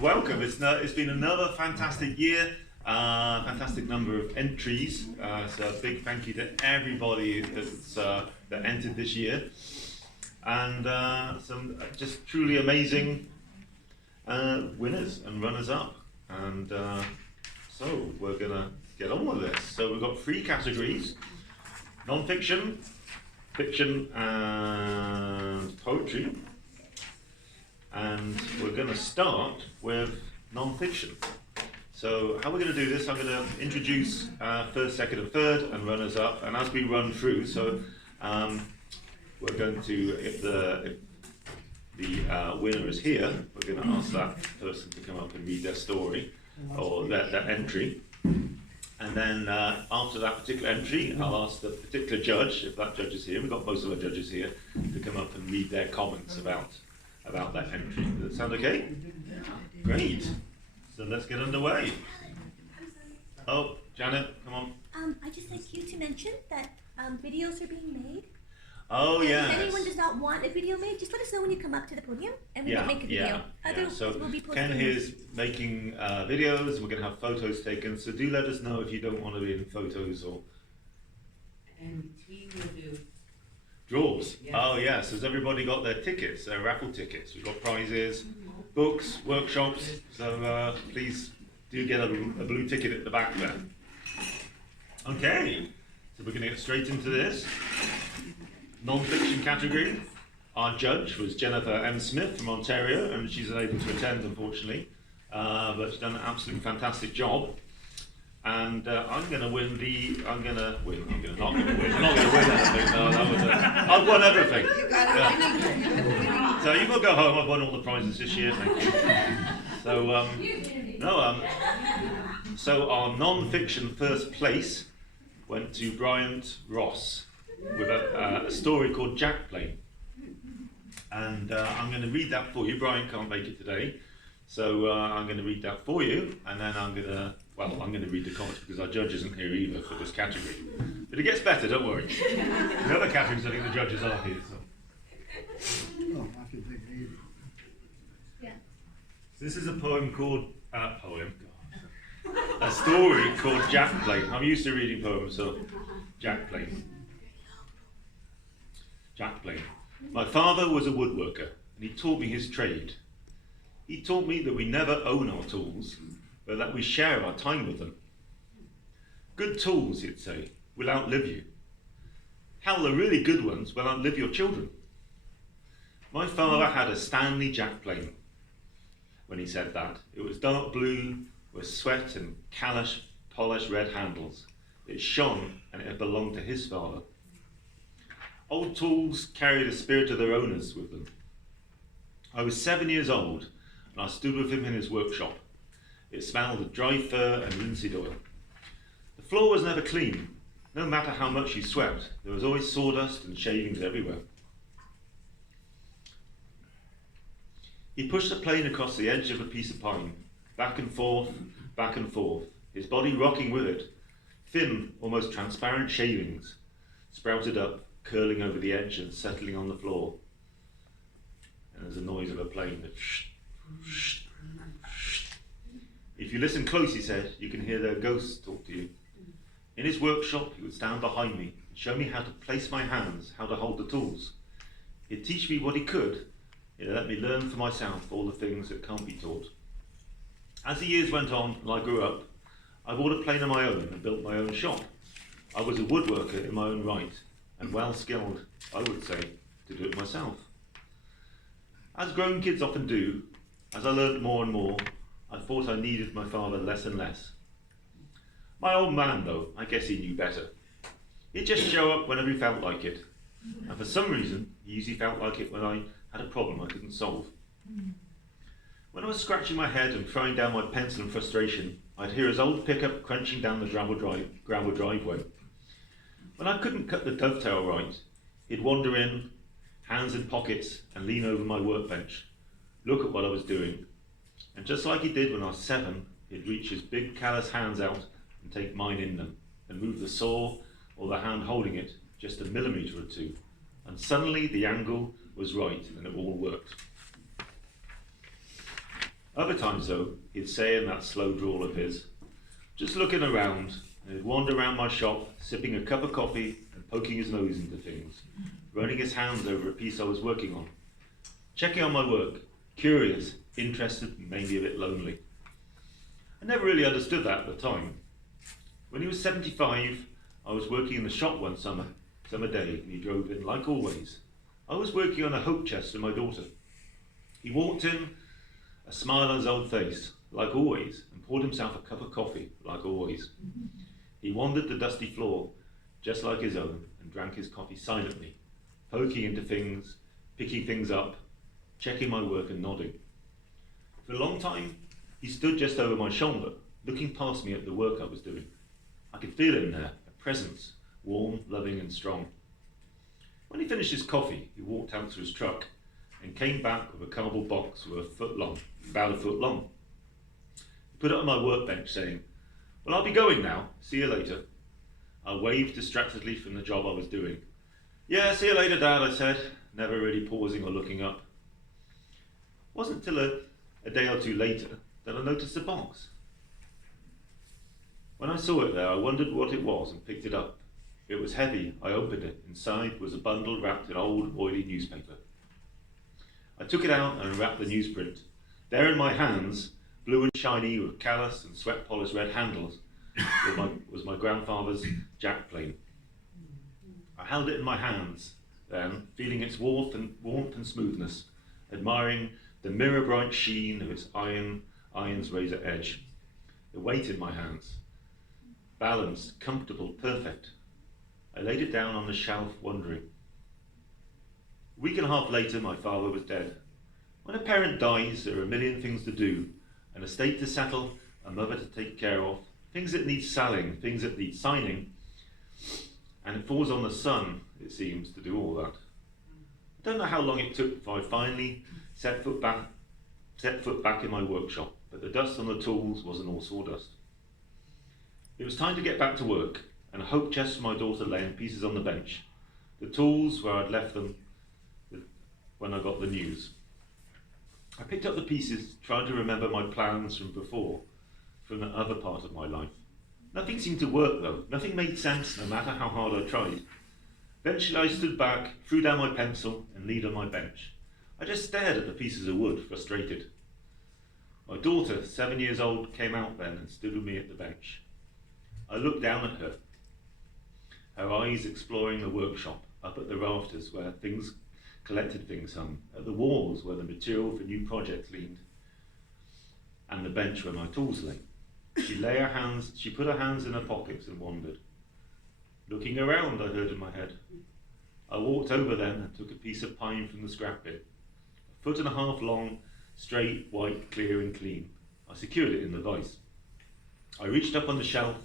welcome. It's been another fantastic year, fantastic number of entries. So a big thank you to everybody that entered this year, and some just truly amazing winners and runners-up. And so we're gonna get on with this. So we've got 3 categories: non-fiction, fiction, and poetry. And we're going to start with non-fiction. So how we're going to do this, I'm going to introduce first, second and third and runners up, and as we run through, so we're going to, if the winner is here, we're going to ask that person to come up and read their story or their entry. And then after that particular entry, I'll ask the particular judge, if that judge is here, we've got most of our judges here, to come up and read their comments about that entry. Does that sound okay? Great. So let's get underway. Oh, Janet, come on. I just like you to mention that videos are being made. Oh, If yes. anyone does not want a video made, just let us know when you come up to the podium and we will make a video. Otherwise, So we'll be posting Ken here is making videos, and we're going to have photos taken. So do let us know if you don't want to be in photos or. And we will do. Draws. Yes. Oh yes, has everybody got their tickets, their raffle tickets? We've got prizes, books, workshops, so please do get a blue ticket at the back there. Okay, so we're going to get straight into this. Non-fiction category. Our judge was Jennifer M. Smith from Ontario, and she's unable to attend unfortunately, but she's done an absolutely fantastic job. And I'm going to win I'm not going to win anything. No, I've won everything. Yeah. So you will go home. I've won all the prizes this year. Thank you. So so our non-fiction first place went to Bryant Ross with a story called Jack Plane. And I'm going to read that for you. Brian can't make it today, so I'm going to read that for you, and then I'm going to read the comments because our judge isn't here either for this category. But it gets better, don't worry. The other categories, I think the judges are here. So. Yeah. So this is a poem called, a story called Jack Plane. I'm used to reading poems, so Jack Plane. Jack Plane. My father was a woodworker, and he taught me his trade. He taught me that we never own our tools, but that we share our time with them. Good tools, he'd say, will outlive you. Hell, the really good ones will outlive your children. My father had a Stanley Jack Plane. When he said that, it was dark blue with sweat and callous, polished red handles. It shone, and it had belonged to his father. Old tools carry the spirit of their owners with them. I was 7 years old, and I stood with him in his workshop. It smelled of dry fur and linseed oil. The floor was never clean. No matter how much you swept, there was always sawdust and shavings everywhere. He pushed the plane across the edge of a piece of pine, back and forth, his body rocking with it. Thin, almost transparent shavings sprouted up, curling over the edge and settling on the floor. And there's a noise of a plane that If you listen close, he said, you can hear their ghosts talk to you. In his workshop, he would stand behind me and show me how to place my hands, how to hold the tools. He'd teach me what he could. He'd let me learn for myself all the things that can't be taught. As the years went on and I grew up, I bought a plane of my own and built my own shop. I was a woodworker in my own right, and well skilled, I would say, to do it myself. As grown kids often do, as I learnt more and more, I thought I needed my father less and less. My old man, though, I guess he knew better. He'd just show up whenever he felt like it. And for some reason, he usually felt like it when I had a problem I couldn't solve. When I was scratching my head and throwing down my pencil in frustration, I'd hear his old pickup crunching down the gravel driveway. When I couldn't cut the dovetail right, he'd wander in, hands in pockets, and lean over my workbench, look at what I was doing. And just like he did when I was 7, he'd reach his big callous hands out and take mine in them, and move the saw or the hand holding it just a millimetre or two. And suddenly the angle was right and it all worked. Other times, though, he'd say in that slow drawl of his, "Just looking around," and he'd wander around my shop, sipping a cup of coffee and poking his nose into things, running his hands over a piece I was working on, checking on my work, curious, interested, and maybe a bit lonely. I never really understood that at the time. When he was 75, I was working in the shop one summer day, and he drove in like always. I was working on a hope chest for my daughter. He walked in, a smile on his old face, like always, and poured himself a cup of coffee, like always. He wandered the dusty floor, just like his own, and drank his coffee silently, poking into things, picking things up, checking my work and nodding. For a long time, he stood just over my shoulder, looking past me at the work I was doing. I could feel him there, a presence, warm, loving and strong. When he finished his coffee, he walked out to his truck and came back with a cardboard box about a foot long. He put it on my workbench saying, "Well, I'll be going now, see you later." I waved distractedly from the job I was doing. "Yeah, see you later, Dad," I said, never really pausing or looking up. It wasn't till a day or two later that I noticed the box. When I saw it there, I wondered what it was and picked it up. It was heavy. I opened it. Inside was a bundle wrapped in old, oily newspaper. I took it out and unwrapped the newsprint. There in my hands, blue and shiny with callous and sweat-polished red handles, was my grandfather's jack plane. I held it in my hands, then, feeling its warmth and smoothness, admiring the mirror-bright sheen of its iron's razor edge. The weight in my hands, balanced, comfortable, perfect. I laid it down on the shelf, wondering. A week and a half later, my father was dead. When a parent dies, there are a million things to do, an estate to settle, a mother to take care of, things that need selling, things that need signing, and it falls on the son, it seems, to do all that. I don't know how long it took before I finally set foot back in my workshop, but the dust on the tools wasn't all sawdust. It was time to get back to work, and a hope chest for my daughter lay in pieces on the bench. The tools where I'd left them when I got the news. I picked up the pieces, trying to remember my plans from before, from the other part of my life. Nothing seemed to work though. Nothing made sense, no matter how hard I tried. Eventually I stood back, threw down my pencil, and leaned on my bench. I just stared at the pieces of wood, frustrated. My daughter, 7 years old, came out then and stood with me at the bench. I looked down at her, her eyes exploring the workshop, up at the rafters where collected things hung, at the walls where the material for new projects leaned, and the bench where my tools lay. She put her hands in her pockets and wandered. "Looking around," I heard in my head. I walked over then and took a piece of pine from the scrap bin, 1.5 feet long, straight, white, clear and clean. I secured it in the vise. I reached up on the shelf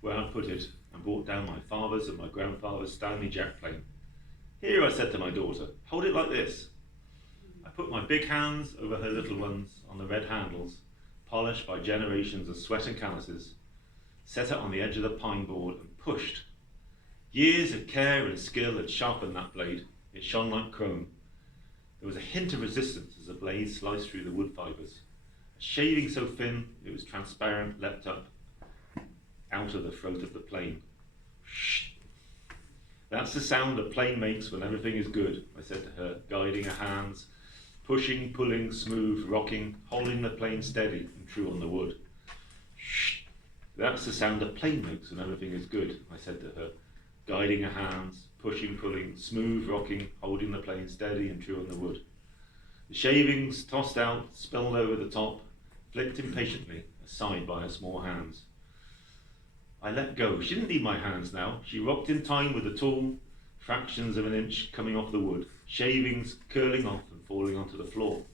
where I'd put it and brought down my father's and my grandfather's Stanley jack plane. "Here," I said to my daughter, "hold it like this." I put my big hands over her little ones on the red handles, polished by generations of sweat and calluses, set it on the edge of the pine board and pushed. Years of care and skill had sharpened that blade. It shone like chrome. There was a hint of resistance as the blade sliced through the wood fibres. A shaving so thin it was transparent leapt up out of the throat of the plane. "Shh. That's the sound a plane makes when everything is good," I said to her, guiding her hands, pushing, pulling, smooth, rocking, holding the plane steady and true on the wood. "Shh. That's the sound a plane makes when everything is good," I said to her, guiding her hands, pushing, pulling, smooth, rocking, holding the plane steady and true on the wood. The shavings, tossed out, spilled over the top, flicked impatiently, aside by her small hands. I let go. She didn't need my hands now. She rocked in time with the tool, fractions of an inch coming off the wood, shavings curling off and falling onto the floor.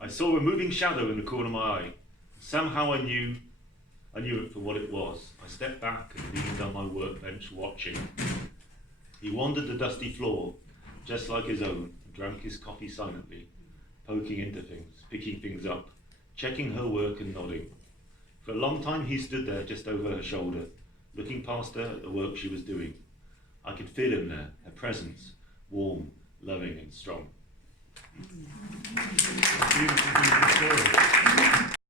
I saw a moving shadow in the corner of my eye. Somehow I knew it for what it was. I stepped back and leaned on my workbench, watching. He wandered the dusty floor, just like his own, and drank his coffee silently, poking into things, picking things up, checking her work and nodding. For a long time he stood there just over her shoulder, looking past her at the work she was doing. I could feel him there, her presence, warm, loving and strong. Beautiful, beautiful story.